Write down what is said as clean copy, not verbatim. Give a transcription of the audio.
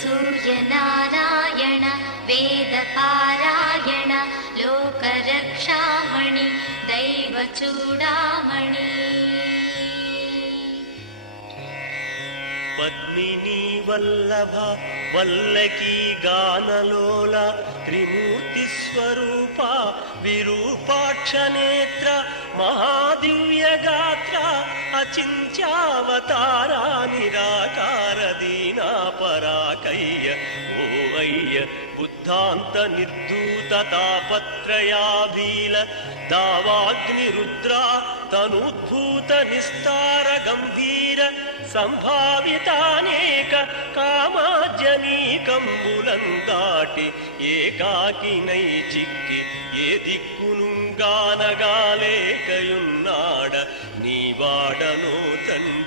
सूर्यनारायण वेदपारायण लोकरक्षामणि दैवचूडामणि पद्मिनी वल्लभ वल्लकी गानलोल त्रिमूर्ति स्वरूप विरूपाक्ष नेत्र महादिव्य गात्र अचिंत्यावतारा निराकार दीना पराकय्य ओ अय्य बुद्धांत निर्धूत तापत्रयाभील दावाग्निरुद्रा तनुद्भूत निस्तार गंभीर संभावितानेक कामाजनीकंबुलं ఏకాకినై చిక్కి ఏ దిక్కునుగానగాలేకయున్నాడ నీవాడనో తండ్రి.